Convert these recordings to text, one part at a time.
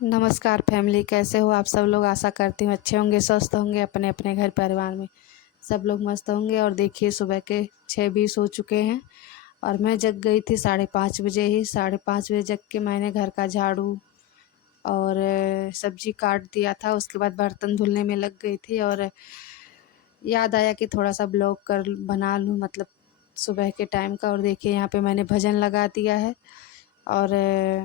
नमस्कार फैमिली, कैसे हो आप सब लोग। आशा करती हूँ अच्छे होंगे, स्वस्थ होंगे, अपने अपने घर परिवार में सब लोग मस्त होंगे। और देखिए सुबह के 6:20 हो चुके हैं और मैं जग गई थी 5:30 बजे ही। 5:30 बजे जग के मैंने घर का झाड़ू और सब्जी काट दिया था। उसके बाद बर्तन धुलने में लग गई थी और याद आया कि थोड़ा सा ब्लॉग कर बना लूँ, मतलब सुबह के टाइम का। और देखिए यहाँ पे मैंने भजन लगा दिया है और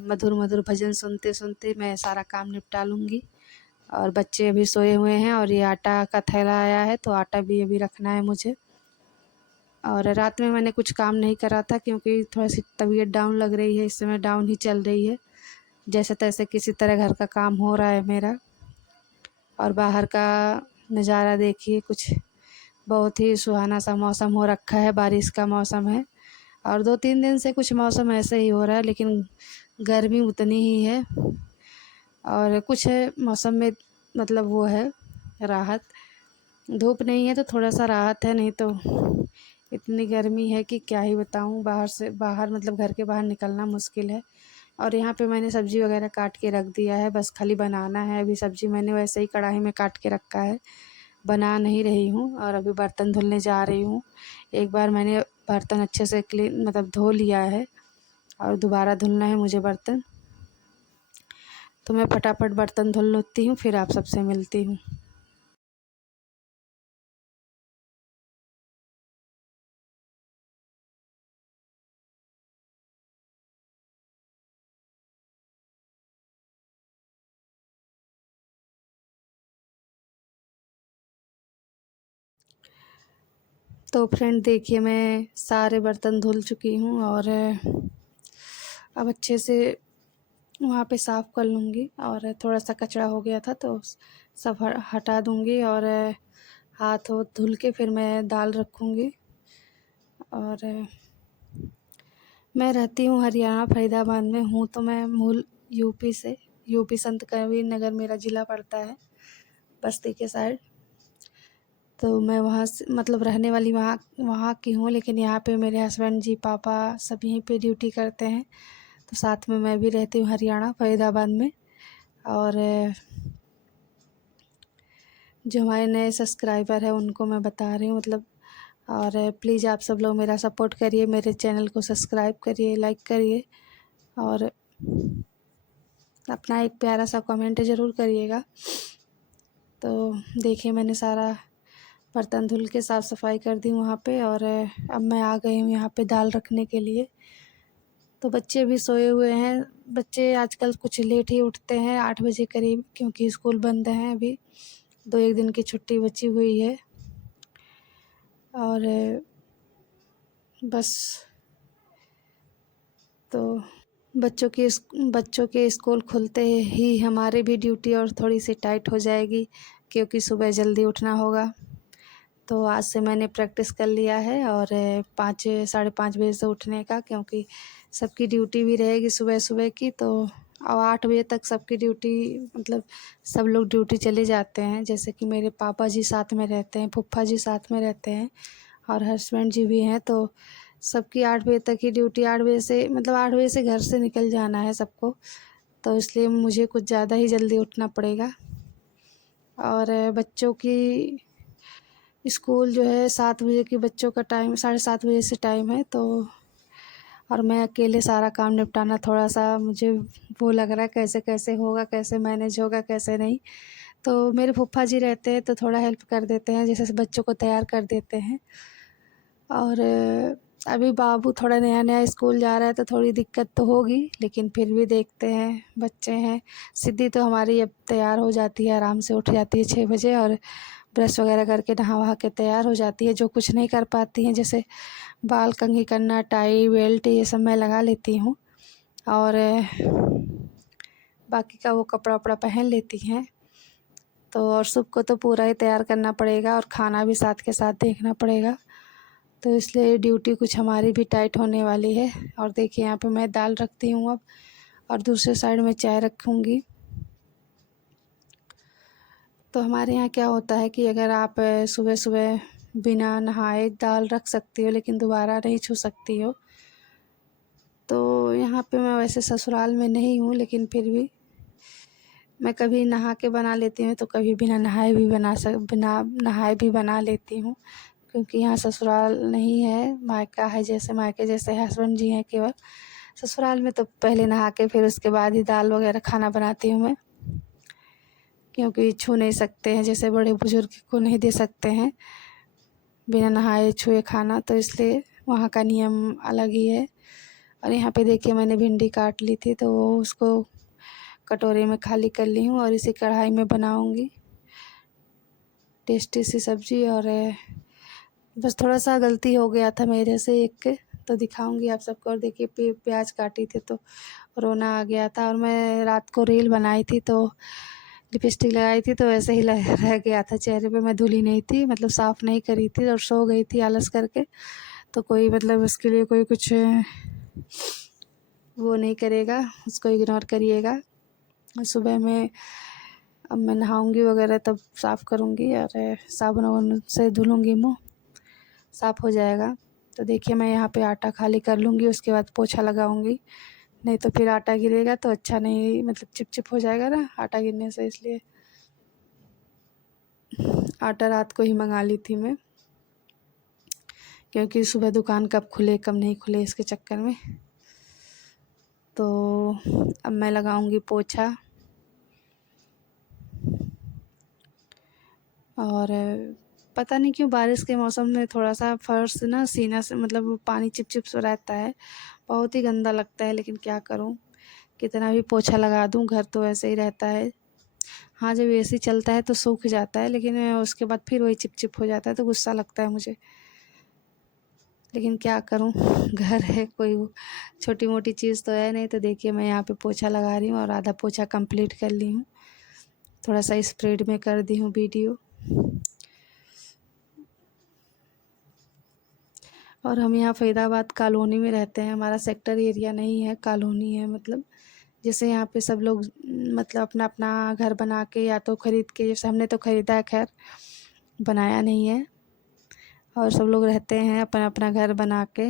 मधुर मधुर भजन सुनते सुनते मैं सारा काम निपटा लूँगी। और बच्चे अभी सोए हुए हैं और ये आटा का थैला आया है तो आटा भी अभी रखना है मुझे। और रात में मैंने कुछ काम नहीं करा था क्योंकि थोड़ी सी तबीयत डाउन लग रही है, इस समय डाउन ही चल रही है। जैसे तैसे किसी तरह घर का काम हो रहा है मेरा। और बाहर का नज़ारा देखिए, कुछ बहुत ही सुहाना सा मौसम हो रखा है, बारिश का मौसम है। और 2-3 दिन से कुछ मौसम ऐसे ही हो रहा है, लेकिन गर्मी उतनी ही है। और कुछ मौसम में मतलब वो है राहत, धूप नहीं है तो थोड़ा सा राहत है, नहीं तो इतनी गर्मी है कि क्या ही बताऊँ। बाहर मतलब घर के बाहर निकलना मुश्किल है। और यहाँ पे मैंने सब्ज़ी वगैरह काट के रख दिया है, बस खाली बनाना है। अभी सब्ज़ी मैंने वैसे ही कढ़ाई में काट के रखा है, बना नहीं रही हूँ। और अभी बर्तन धुलने जा रही हूँ। एक बार मैंने बर्तन अच्छे से क्लीन मतलब धो लिया है और दोबारा धुलना है मुझे बर्तन। तो मैं फटाफट बर्तन धुल लेती हूँ, फिर आप सबसे मिलती हूँ। तो फ्रेंड देखिए, मैं सारे बर्तन धुल चुकी हूँ और अब अच्छे से वहाँ पे साफ़ कर लूँगी। और थोड़ा सा कचरा हो गया था तो सब हटा दूँगी और हाथ वो धुल के फिर मैं दाल रखूँगी। और मैं रहती हूँ हरियाणा फरीदाबाद में हूँ, तो मैं मूल यूपी से, यूपी संत कबीर नगर मेरा ज़िला पड़ता है, बस्ती के साइड। तो मैं वहाँ से मतलब रहने वाली वहाँ वहाँ की हूँ, लेकिन यहाँ पे मेरे हस्बैंड जी, पापा सब यहीं पे ड्यूटी करते हैं। तो साथ में मैं भी रहती हूँ हरियाणा फरीदाबाद में। और जो हमारे नए सब्सक्राइबर हैं उनको मैं बता रही हूँ मतलब। और प्लीज़ आप सब लोग मेरा सपोर्ट करिए, मेरे चैनल को सब्सक्राइब करिए, लाइक करिए और अपना एक प्यारा सा कमेंट ज़रूर करिएगा। तो देखिए मैंने सारा बर्तन धुल के साफ़ सफाई कर दी वहाँ पे। और अब मैं आ गई हूँ यहाँ पे दाल रखने के लिए। तो बच्चे भी सोए हुए हैं। बच्चे आजकल कुछ लेट ही उठते हैं, 8 बजे करीब, क्योंकि स्कूल बंद हैं अभी, 2-1 दिन की छुट्टी बची हुई है। और बस तो बच्चों के स्कूल खुलते ही हमारी भी ड्यूटी और थोड़ी सी टाइट हो जाएगी, क्योंकि सुबह जल्दी उठना होगा। तो आज से मैंने प्रैक्टिस कर लिया है और 5 साढ़े 5 बजे से उठने का, क्योंकि सबकी ड्यूटी भी रहेगी सुबह सुबह की। तो और 8 बजे तक सबकी ड्यूटी मतलब सब लोग ड्यूटी चले जाते हैं। जैसे कि मेरे पापा जी साथ में रहते हैं, फूफा जी साथ में रहते हैं और हस्बैंड जी भी हैं। तो सबकी 8 बजे तक की ड्यूटी, 8 बजे से मतलब 8 बजे से घर से निकल जाना है सबको। तो इसलिए मुझे कुछ ज़्यादा ही जल्दी उठना पड़ेगा। और बच्चों की स्कूल जो है 7 बजे की, बच्चों का टाइम 7:30 बजे से टाइम है। तो और मैं अकेले सारा काम निपटाना थोड़ा सा मुझे वो लग रहा है, कैसे कैसे होगा, कैसे मैनेज होगा, कैसे नहीं। तो मेरे फूफा जी रहते हैं तो थोड़ा हेल्प कर देते हैं, जैसे बच्चों को तैयार कर देते हैं। और अभी बाबू थोड़ा नया नया स्कूल जा रहा है तो थोड़ी दिक्कत तो होगी, लेकिन फिर भी देखते हैं, बच्चे हैं। सिद्धि तो हमारी अब तैयार हो जाती है, आराम से उठ जाती है 6 बजे और ब्रश वगैरह करके नहा वहा के तैयार हो जाती है। जो कुछ नहीं कर पाती हैं, जैसे बाल कंघी करना, टाई बेल्ट, ये सब मैं लगा लेती हूँ। और बाकी का वो कपड़ा वपड़ा पहन लेती हैं। तो और सबको तो पूरा ही तैयार करना पड़ेगा और खाना भी साथ के साथ देखना पड़ेगा। तो इसलिए ड्यूटी कुछ हमारी भी टाइट होने वाली है। और देखिए यहाँ पे मैं दाल रखती हूँ अब, और दूसरे साइड में चाय रखूँगी। तो हमारे यहाँ क्या होता है कि अगर आप सुबह सुबह बिना नहाए दाल रख सकती हो, लेकिन दोबारा नहीं छू सकती हो। तो यहाँ पे मैं वैसे ससुराल में नहीं हूँ, लेकिन फिर भी मैं कभी नहा के बना लेती हूँ तो कभी बिना नहाए भी बिना नहाए भी बना लेती हूँ, क्योंकि यहाँ ससुराल नहीं है, मायका है। जैसे मायके जैसे हस्बैंड जी हैं केवल, ससुराल में तो पहले नहा के फिर उसके बाद ही दाल वगैरह खाना बनाती हूँ मैं, क्योंकि छू नहीं सकते हैं, जैसे बड़े बुजुर्ग को नहीं दे सकते हैं बिना नहाए छुए खाना, तो इसलिए वहाँ का नियम अलग ही है। और यहाँ पे देखिए मैंने भिंडी काट ली थी, तो वो उसको कटोरे में खाली कर ली हूँ और इसी कढ़ाई में बनाऊँगी टेस्टी सी सब्ज़ी। और बस थोड़ा सा गलती हो गया था मेरे से एक, तो दिखाऊंगी आप सबको। और देखिए प्याज काटी थी तो रोना आ गया था, और मैं रात को रील बनाई थी तो लिपस्टिक लगाई थी, तो वैसे ही रह गया था चेहरे पे। मैं धुली नहीं थी, मतलब साफ़ नहीं करी थी, और सो गई थी आलस करके। तो कोई मतलब उसके लिए कोई कुछ वो नहीं करेगा, उसको इग्नोर करिएगा। सुबह में अब मैं नहाऊंगी वगैरह तब साफ़ करूंगी, और साबुन वाबुन से धुलूँगी मुँह, साफ़ हो जाएगा। तो देखिए मैं यहाँ पे आटा खाली कर लूँगी, उसके बाद पोछा लगाऊंगी, नहीं तो फिर आटा गिरेगा तो अच्छा नहीं, मतलब चिपचिप हो जाएगा ना आटा गिरने से। इसलिए आटा रात को ही मंगा ली थी मैं, क्योंकि सुबह दुकान कब खुले कब नहीं खुले इसके चक्कर में। तो अब मैं लगाऊंगी पोछा, और पता नहीं क्यों बारिश के मौसम में थोड़ा सा फर्श ना सीना से मतलब पानी चिपचिप सा रहता है, बहुत ही गंदा लगता है। लेकिन क्या करूं, कितना भी पोछा लगा दूं घर तो ऐसे ही रहता है। हाँ, जब एसी चलता है तो सूख जाता है, लेकिन उसके बाद फिर वही चिपचिप हो जाता है, तो गुस्सा लगता है मुझे। लेकिन क्या करूं, घर है, कोई छोटी मोटी चीज़ तो है नहीं। तो देखिए मैं यहाँ पे पोछा लगा रही हूँ और आधा पोछा कंप्लीट कर ली हूँ, थोड़ा सा स्प्रेड में कर दी हूँ वीडियो। और हम यहाँ फरीदाबाद कॉलोनी में रहते हैं, हमारा सेक्टर एरिया नहीं है, कॉलोनी है। मतलब जैसे यहाँ पे सब लोग मतलब अपना अपना घर बना के या तो ख़रीद के, जैसे हमने तो ख़रीदा है, खैर बनाया नहीं है, और सब लोग रहते हैं अपना अपना घर बना के।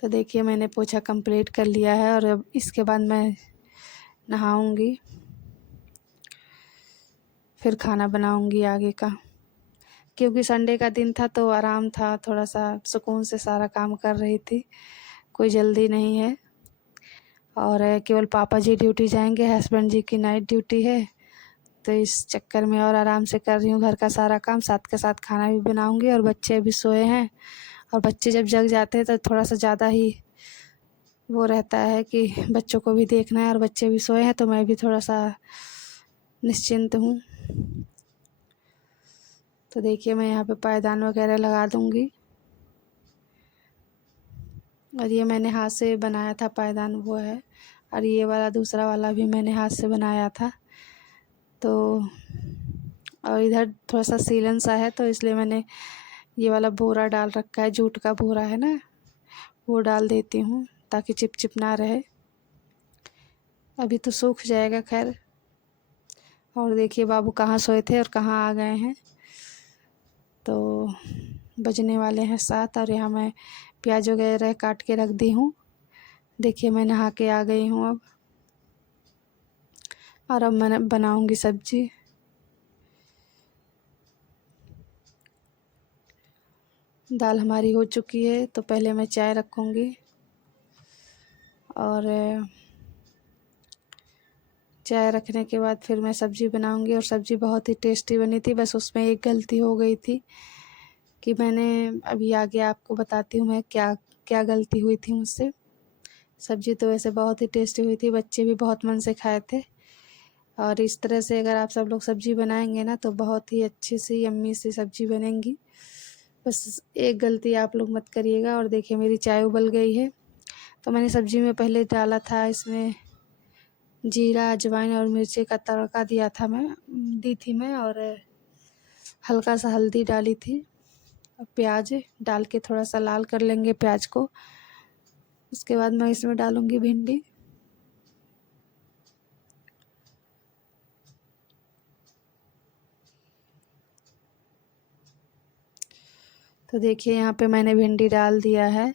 तो देखिए मैंने पोछा कंप्लीट कर लिया है, और अब इसके बाद मैं नहाऊंगी, फिर खाना बनाऊंगी आगे का। क्योंकि संडे का दिन था तो आराम था, थोड़ा सा सुकून से सारा काम कर रही थी, कोई जल्दी नहीं है। और केवल पापा जी ड्यूटी जाएंगे, हस्बैंड जी की नाइट ड्यूटी है, तो इस चक्कर में और आराम से कर रही हूँ घर का सारा काम, साथ के साथ खाना भी बनाऊंगी। और बच्चे अभी सोए हैं, और बच्चे जब जग जाते हैं तो थोड़ा सा ज़्यादा ही वो रहता है कि बच्चों को भी देखना है, और बच्चे भी सोए हैं तो मैं भी थोड़ा सा निश्चिंत हूँ। तो देखिए मैं यहाँ पे पायदान वगैरह लगा दूँगी, और ये मैंने हाथ से बनाया था पायदान वो है, और ये वाला दूसरा वाला भी मैंने हाथ से बनाया था। तो और इधर थोड़ा सा सीलन सा है, तो इसलिए मैंने ये वाला बोरा डाल रखा है, जूट का बोरा है ना, वो डाल देती हूँ ताकि चिपचिप ना रहे। अभी तो सूख जाएगा खैर। और देखिए बाबू कहाँ सोए थे और कहाँ आ गए हैं। तो बजने वाले हैं 7, और यहाँ मैं प्याज वगैरह काट के रख दी हूँ। देखिए मैं नहा के आ गई हूँ अब, और अब मैं बनाऊँगी सब्ज़ी। दाल हमारी हो चुकी है, तो पहले मैं चाय रखूँगी, और चाय रखने के बाद फिर मैं सब्ज़ी बनाऊँगी। और सब्ज़ी बहुत ही टेस्टी बनी थी, बस उसमें एक गलती हो गई थी कि मैंने, अभी आगे आपको बताती हूँ मैं क्या क्या गलती हुई थी मुझसे। सब्ज़ी तो वैसे बहुत ही टेस्टी हुई थी, बच्चे भी बहुत मन से खाए थे। और इस तरह से अगर आप सब लोग सब्ज़ी बनाएंगे ना तो बहुत ही अच्छी सी यम्मी सी सब्ज़ी बनेगी। बस एक गलती आप लोग मत करिएगा। और देखिए मेरी चाय उबल गई है, तो मैंने सब्ज़ी में पहले डाला था इसमें जीरा, अजवाइन और मिर्ची का तड़का दी थी मैं, और हल्का सा हल्दी डाली थी, और प्याज डाल के थोड़ा सा लाल कर लेंगे प्याज को। उसके बाद मैं इसमें डालूँगी भिंडी। तो देखिए यहाँ पे मैंने भिंडी डाल दिया है,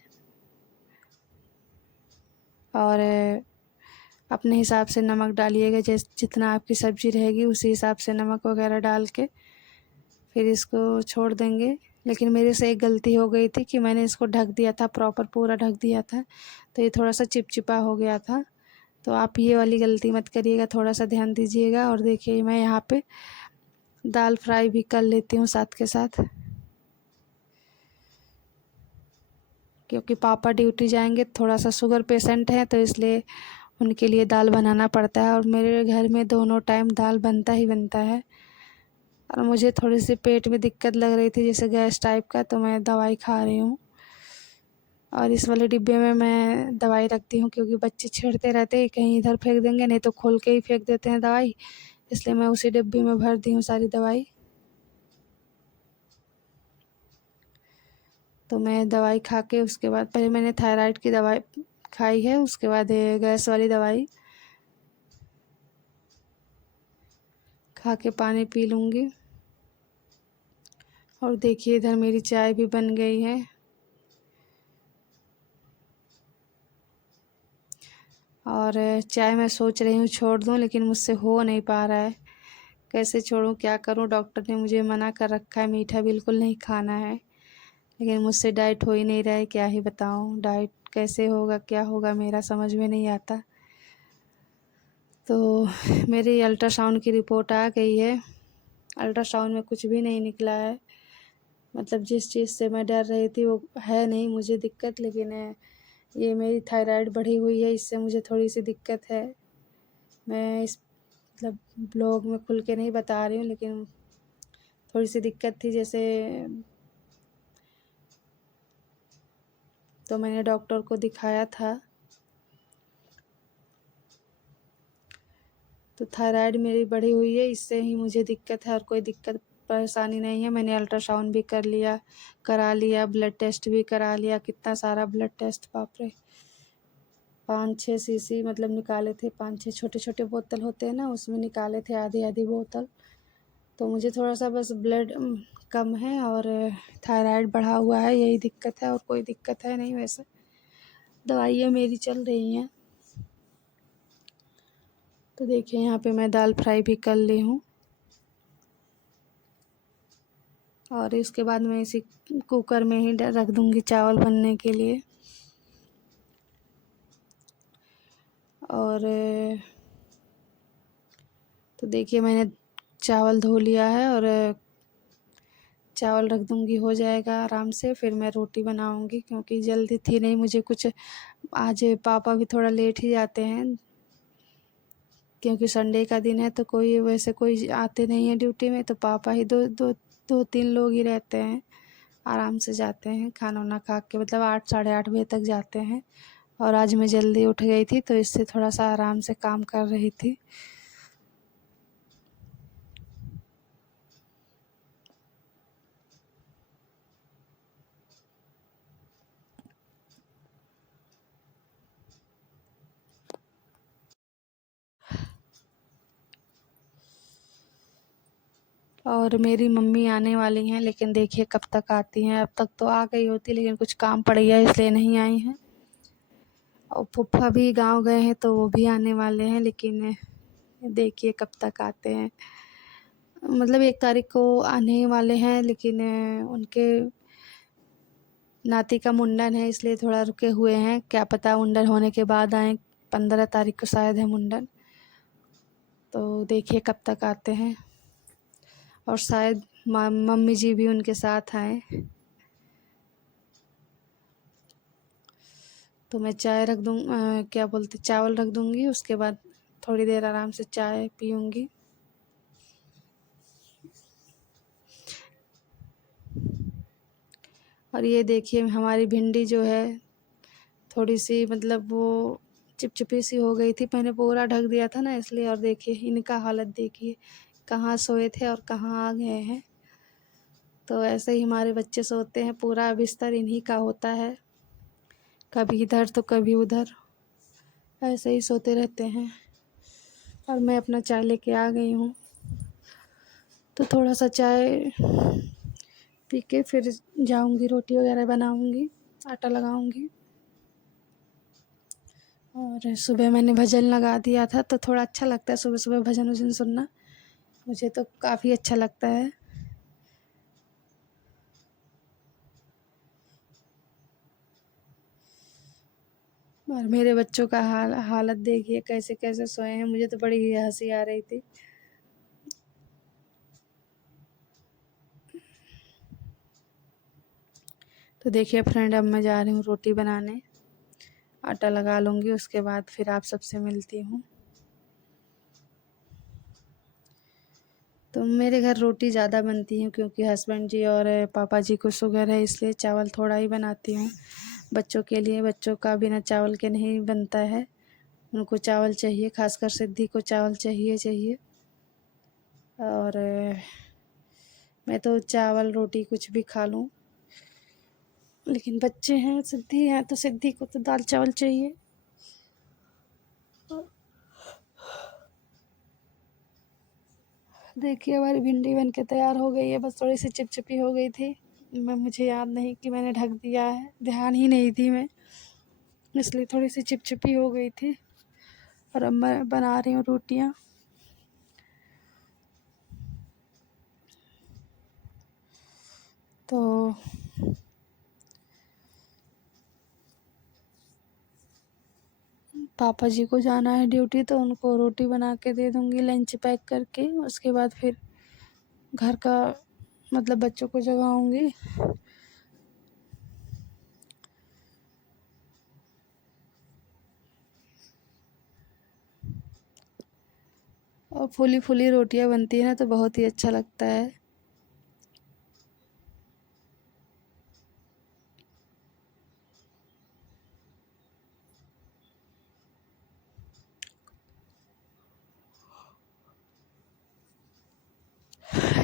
और अपने हिसाब से नमक डालिएगा, जितना आपकी सब्ज़ी रहेगी उसी हिसाब से नमक वगैरह डाल के फिर इसको छोड़ देंगे। लेकिन मेरे से एक गलती हो गई थी कि मैंने इसको ढक दिया था, प्रॉपर पूरा ढक दिया था, तो ये थोड़ा सा चिपचिपा हो गया था। तो आप ये वाली गलती मत करिएगा, थोड़ा सा ध्यान दीजिएगा। और देखिए मैं यहाँ पे दाल फ्राई भी कर लेती हूँ साथ के साथ, क्योंकि पापा ड्यूटी जाएंगे, थोड़ा सा शुगर पेशेंट है तो इसलिए उनके लिए दाल बनाना पड़ता है। और मेरे घर में दोनों टाइम दाल बनता ही बनता है। और मुझे थोड़ी सी पेट में दिक्कत लग रही थी, जैसे गैस टाइप का, तो मैं दवाई खा रही हूँ। और इस वाले डिब्बे में मैं दवाई रखती हूँ, क्योंकि बच्चे छेड़ते रहते हैं, कहीं इधर फेंक देंगे, नहीं तो खोल के ही फेंक देते हैं दवाई, इसलिए मैं उसी डिब्बे में भर दी हूँ सारी दवाई। तो मैं दवाई खा के उसके बाद, पहले मैंने थायराइड की दवाई खाई है, उसके बाद गैस वाली दवाई खा के पानी पी लूँगी। और देखिए इधर मेरी चाय भी बन गई है। और चाय मैं सोच रही हूँ छोड़ दूँ, लेकिन मुझसे हो नहीं पा रहा है। कैसे छोड़ूँ, क्या करूँ? डॉक्टर ने मुझे मना कर रखा है, मीठा बिल्कुल नहीं खाना है, लेकिन मुझसे डाइट हो ही नहीं रहा है। क्या ही बताऊँ, डाइट कैसे होगा, क्या होगा, मेरा समझ में नहीं आता। तो मेरी अल्ट्रासाउंड की रिपोर्ट आ गई है। अल्ट्रासाउंड में कुछ भी नहीं निकला है, मतलब जिस चीज़ से मैं डर रही थी वो है नहीं मुझे दिक्कत। लेकिन ये मेरी थायराइड बढ़ी हुई है, इससे मुझे थोड़ी सी दिक्कत है। मैं इस मतलब ब्लॉग में खुल के नहीं बता रही हूँ, लेकिन थोड़ी सी दिक्कत थी जैसे। तो मैंने डॉक्टर को दिखाया था। तो थायराइड मेरी बढ़ी हुई है, इससे ही मुझे दिक्कत है, और कोई दिक्कत परेशानी नहीं है। मैंने अल्ट्रासाउंड भी करा लिया, ब्लड टेस्ट भी करा लिया। कितना सारा ब्लड टेस्ट, बाप रे, 5-6 सीसी मतलब निकाले थे। 5-6 छोटे छोटे बोतल होते हैं ना, उसमें निकाले थे आधी आधी बोतल। तो मुझे थोड़ा सा बस ब्लड कम है और थायराइड बढ़ा हुआ है, यही दिक्कत है, और कोई दिक्कत है नहीं। वैसे दवाइयाँ मेरी चल रही हैं। तो देखिए यहाँ पे मैं दाल फ्राई भी कर ली हूँ, और इसके बाद मैं इसी कुकर में ही रख दूँगी चावल बनने के लिए। और तो देखिए मैंने चावल धो लिया है, और चावल रख दूँगी, हो जाएगा आराम से। फिर मैं रोटी बनाऊँगी, क्योंकि जल्दी थी नहीं मुझे कुछ। आज पापा भी थोड़ा लेट ही जाते हैं, क्योंकि संडे का दिन है, तो कोई आते नहीं है ड्यूटी में, तो पापा ही 2-3 लोग ही रहते हैं। आराम से जाते हैं खाना वाना खा के, मतलब 8 साढ़े 8 बजे तक जाते हैं। और आज मैं जल्दी उठ गई थी, तो इससे थोड़ा सा आराम से काम कर रही थी। और मेरी मम्मी आने वाली हैं, लेकिन देखिए कब तक आती हैं। अब तक तो आ गई होती, लेकिन कुछ काम पड़ गया इसलिए नहीं आई हैं। और फूफा भी गांव गए हैं, तो वो भी आने वाले हैं, लेकिन देखिए कब तक आते हैं। मतलब 1 तारीख को आने ही वाले हैं, लेकिन उनके नाती का मुंडन है, इसलिए थोड़ा रुके हुए हैं। क्या पता मुंडन होने के बाद आएँ, 15 तारीख को शायद है मुंडन। तो देखिए कब तक आते हैं, और शायद मम्मी जी भी उनके साथ आएँ। तो मैं चाय रख दूँ, क्या बोलते, चावल रख दूँगी, उसके बाद थोड़ी देर आराम से चाय पीऊँगी। और ये देखिए हमारी भिंडी जो है, थोड़ी सी मतलब वो चिपचिपी सी हो गई थी, मैंने पूरा ढक दिया था ना इसलिए। और देखिए इनका हालत देखिए, कहाँ सोए थे और कहाँ आ गए हैं। तो ऐसे ही हमारे बच्चे सोते हैं, पूरा बिस्तर इन्हीं का होता है, कभी इधर तो कभी उधर, ऐसे ही सोते रहते हैं। और मैं अपना चाय लेके आ गई हूँ, तो थोड़ा सा चाय पी के फिर जाऊँगी, रोटी वगैरह बनाऊँगी, आटा लगाऊँगी। और सुबह मैंने भजन लगा दिया था, तो थोड़ा अच्छा लगता है सुबह सुबह भजन वजन सुनना, मुझे तो काफ़ी अच्छा लगता है। और मेरे बच्चों का हालत देखिए कैसे कैसे सोए हैं, मुझे तो बड़ी ही हंसी आ रही थी। तो देखिए फ्रेंड, अब मैं जा रही हूँ रोटी बनाने, आटा लगा लूँगी, उसके बाद फिर आप सबसे मिलती हूँ। तो मेरे घर रोटी ज़्यादा बनती है क्योंकि हस्बैंड जी और पापा जी को शुगर है, इसलिए चावल थोड़ा ही बनाती हूँ बच्चों के लिए। बच्चों का बिना चावल के नहीं बनता है, उनको चावल चाहिए, खासकर सिद्धि को चावल चाहिए चाहिए। और मैं तो चावल रोटी कुछ भी खा लूँ, लेकिन बच्चे हैं, सिद्धि हैं, तो सिद्धि को तो दाल चावल चाहिए। देखिए हमारी भिंडी बन के तैयार हो गई है, बस थोड़ी सी चिपचिपी हो गई थी। मुझे याद नहीं कि मैंने ढक दिया है, ध्यान ही नहीं थी मैं, इसलिए थोड़ी सी चिपचिपी हो गई थी। और अब मैं बना रही हूँ रोटियाँ। तो पापा जी को जाना है ड्यूटी, तो उनको रोटी बना के दे दूँगी लंच पैक करके। उसके बाद फिर घर का मतलब बच्चों को जगाऊँगी। और फूली फूली रोटियाँ बनती है ना, तो बहुत ही अच्छा लगता है।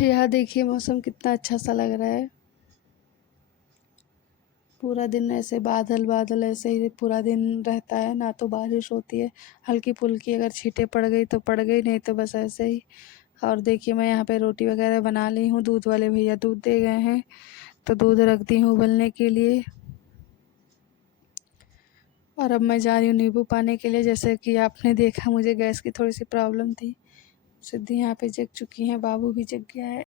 यह देखिए मौसम कितना अच्छा सा लग रहा है, पूरा दिन ऐसे बादल बादल ऐसे ही पूरा दिन रहता है, ना तो बारिश होती है, हल्की फुल्की अगर छींटे पड़ गई तो पड़ गई, नहीं तो बस ऐसे ही। और देखिए मैं यहाँ पे रोटी वगैरह बना ली हूँ, दूध वाले भैया दूध दे गए हैं, तो दूध रख दी हूँ उबलने के लिए। और अब मैं जा रही हूँ नींबू पानी के लिए। जैसे कि आपने देखा, मुझे गैस की थोड़ी सी प्रॉब्लम थी, सिद्धि यहाँ पे जग चुकी हैं, बाबू भी जग गया है।